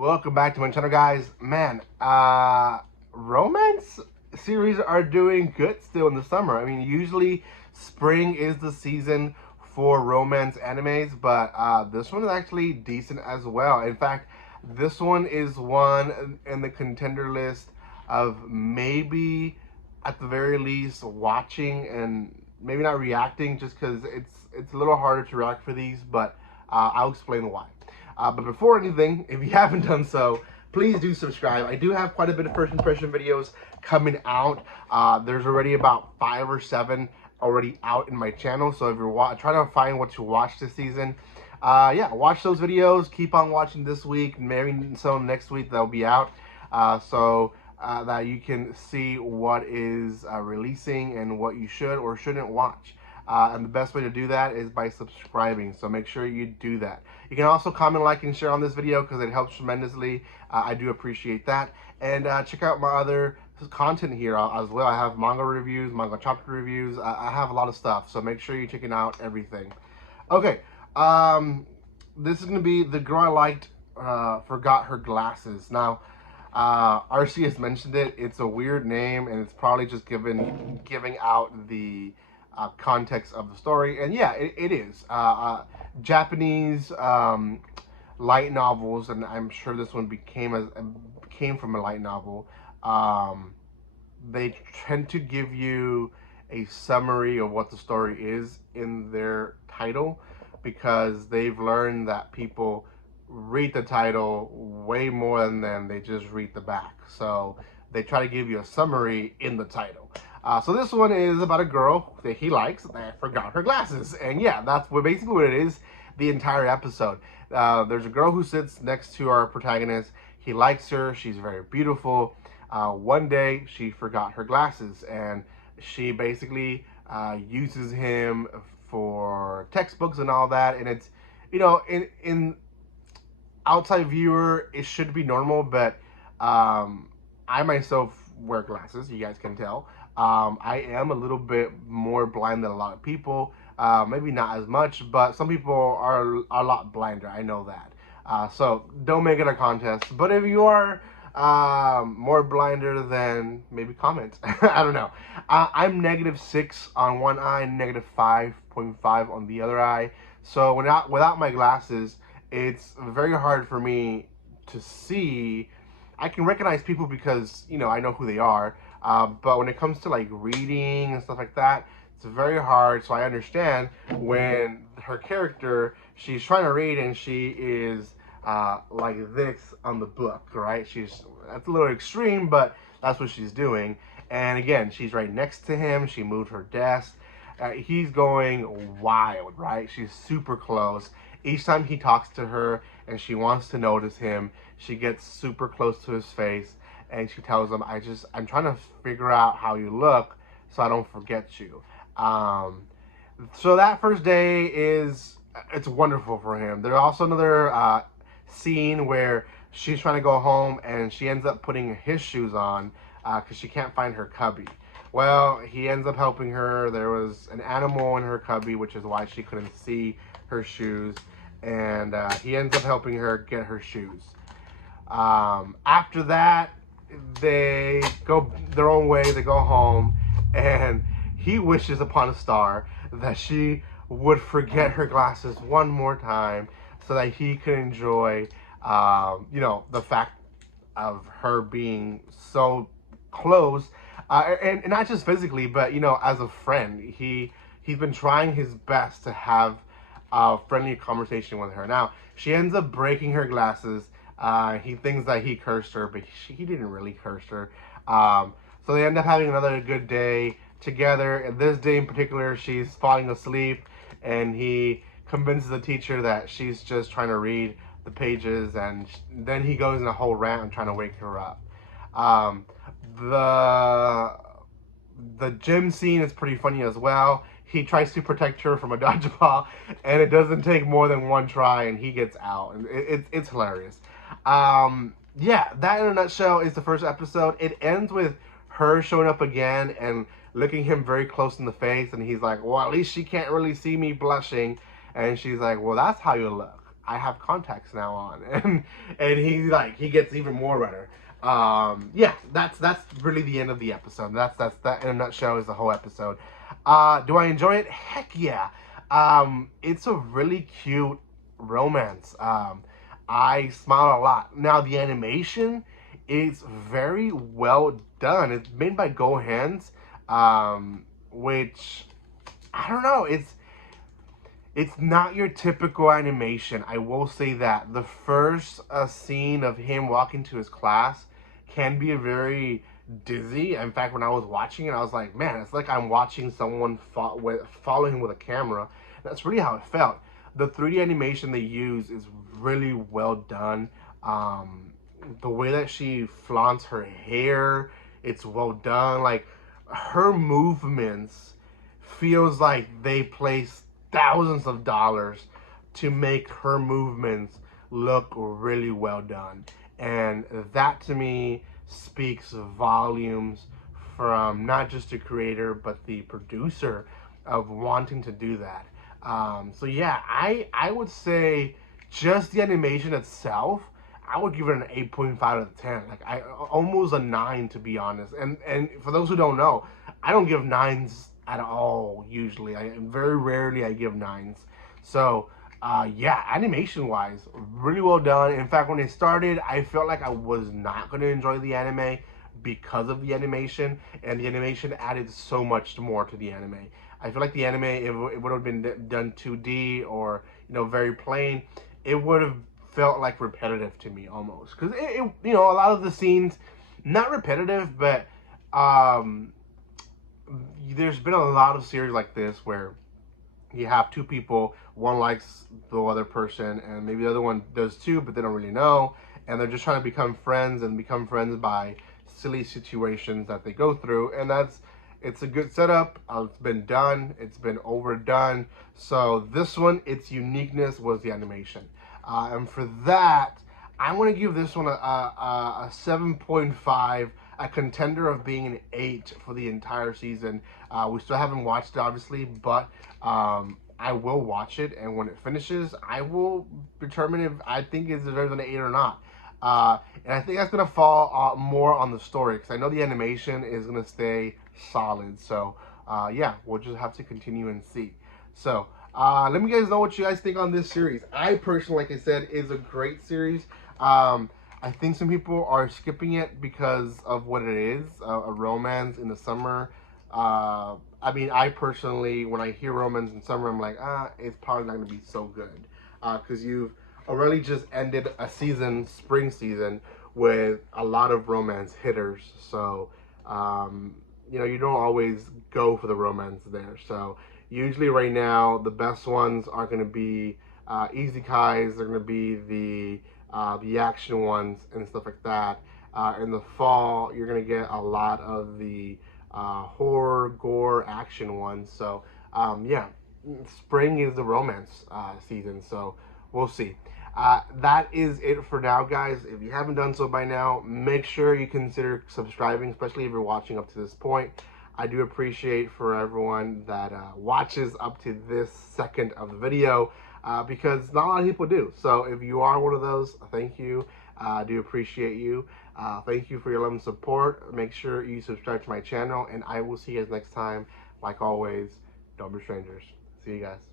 Welcome back to my channel, guys. Man, romance series are doing good still in the summer. I mean, usually spring is the season for romance animes, but this one is actually decent as well. In fact, this one is one in the contender list of maybe, at the very least, watching and maybe not reacting, just because it's a little harder to react for these, but I'll explain why. But before anything, if you haven't done so, please do subscribe. I do have quite a bit of first impression videos coming out. There's already about 5 or 7 already out in my channel. So if you're trying to find what to watch this season, yeah, watch those videos. Keep on watching this week, maybe some next week they'll be out. So that you can see what is releasing and what you should or shouldn't watch. And the best way to do that is by subscribing, so make sure you do that. You can also comment, like, and share on this video because it helps tremendously. I do appreciate that. And check out my other content here as well. I have manga reviews, manga chapter reviews. I have a lot of stuff, so make sure you're checking out everything. Okay, this is going to be The Girl I Liked Forgot Her Glasses. Now, RC has mentioned it. It's a weird name, and it's probably just giving out the context of the story. And yeah, it is Japanese light novels, and I'm sure this one came from a light novel. They tend to give you a summary of what the story is in their title, because they've learned that people read the title way more than they just read the back. So they try to give you a summary in the title. So this one is about a girl that he likes that forgot her glasses. And yeah, that's basically what it is the entire episode. There's a girl who sits next to our protagonist. He likes her. She's very beautiful. One day, she forgot her glasses, and she basically uses him for textbooks and all that. And it's, you know, in outside viewer, it should be normal, but I myself wear glasses, you guys can tell. I am a little bit more blind than a lot of people. Maybe not as much, but some people are a lot blinder. I know that. So don't make it a contest. But if you are more blinder, then maybe comment. I don't know. I'm -6 on one eye, -5.5 on the other eye. So without my glasses, it's very hard for me to see. I can recognize people because, you know, I know who they are. But when it comes to like reading and stuff like that, it's very hard. So I understand when her character, she's trying to read and she is like this on the book, right? That's a little extreme, but that's what she's doing. And again, she's right next to him. She moved her desk. He's going wild, right? She's super close. Each time he talks to her and she wants to notice him, she gets super close to his face and she tells him, I'm trying to figure out how you look so I don't forget you. So that first day it's wonderful for him. There's also another scene where she's trying to go home and she ends up putting his shoes on because she can't find her cubby. Well, he ends up helping her. There was an animal in her cubby, which is why she couldn't see her shoes. And he ends up helping her get her shoes. After that, they go their own way. They go home. And he wishes upon a star that she would forget her glasses one more time so that he could enjoy, you know, the fact of her being so close. And not just physically, but, you know, as a friend. He's been trying his best to have a friendly conversation with her. Now, she ends up breaking her glasses. He thinks that he cursed her, but he didn't really curse her. So they end up having another good day together. And this day in particular, she's falling asleep, and he convinces the teacher that she's just trying to read the pages, and then he goes in a whole rant and trying to wake her up. The gym scene is pretty funny as well. He tries to protect her from a dodgeball, and it doesn't take more than one try, and he gets out. And it's hilarious. Yeah, that in a nutshell is the first episode. It ends with her showing up again and looking him very close in the face, and he's like, well, at least she can't really see me blushing. And she's like, well, that's how you look. I have contacts now on, and he gets even more redder. Yeah, that's really the end of the episode. That's that in a nutshell is the whole episode. Do I enjoy it? Heck yeah. It's a really cute romance. I smile a lot. Now the animation is very well done. It's made by Go Hands, which I don't know. It's not your typical animation. I will say that the first scene of him walking to his class can be very dizzy. In fact, when I was watching it, I was like, man, it's like I'm watching someone following him with a camera. That's really how it felt. The 3D animation they use is really well done. The way that she flaunts her hair, it's well done. Like, her movements feels like they place thousands of dollars to make her movements look really well done. And that to me speaks volumes from not just the creator but the producer of wanting to do that. So yeah, I would say just the animation itself, I would give it an 8.5 out of 10. Like almost a 9 to be honest. And for those who don't know, I don't give 9s at all usually. I very rarely I give 9s. So yeah, animation wise, really well done. In fact, when it started, I felt like I was not going to enjoy the anime because of the animation, and the animation added so much more to the anime. I feel like the anime, if it would have been done 2D or very plain, it would have felt like repetitive to me almost. Because a lot of the scenes, not repetitive, but there's been a lot of series like this where you have two people, one likes the other person, and maybe the other one does too, but they don't really know, and they're just trying to become friends by silly situations that they go through, and it's a good setup. It's been done. It's been overdone. So this one, its uniqueness was the animation, and for that, I'm gonna give this one a 7.5. A contender of being an 8 for the entire season. We still haven't watched it, obviously, but I will watch it, and when it finishes, I will determine if I think it deserves an 8 or not. And I think that's going to fall more on the story, because I know the animation is going to stay solid. So, yeah, we'll just have to continue and see. So, let me guys know what you guys think on this series. I personally, like I said, is a great series. I think some people are skipping it because of what it is, a romance in the summer. I mean, I personally, when I hear romance in summer, I'm like, it's probably not going to be so good. Because you've already just ended a season, spring season, with a lot of romance hitters. So, you don't always go for the romance there. So, usually right now, the best ones are going to be isekais, they're going to be the action ones and stuff like that. In the fall, you're going to get a lot of the horror, gore, action ones. So, yeah, spring is the romance season. So, we'll see. That is it for now, guys. If you haven't done so by now, make sure you consider subscribing, especially if you're watching up to this point. I do appreciate for everyone that watches up to this second of the video. Because not a lot of people do. So if you are one of those, thank you. I do appreciate you. Thank you for your love and support. Make sure you subscribe to my channel, and I will see you guys next time. Like always, don't be strangers. See you guys.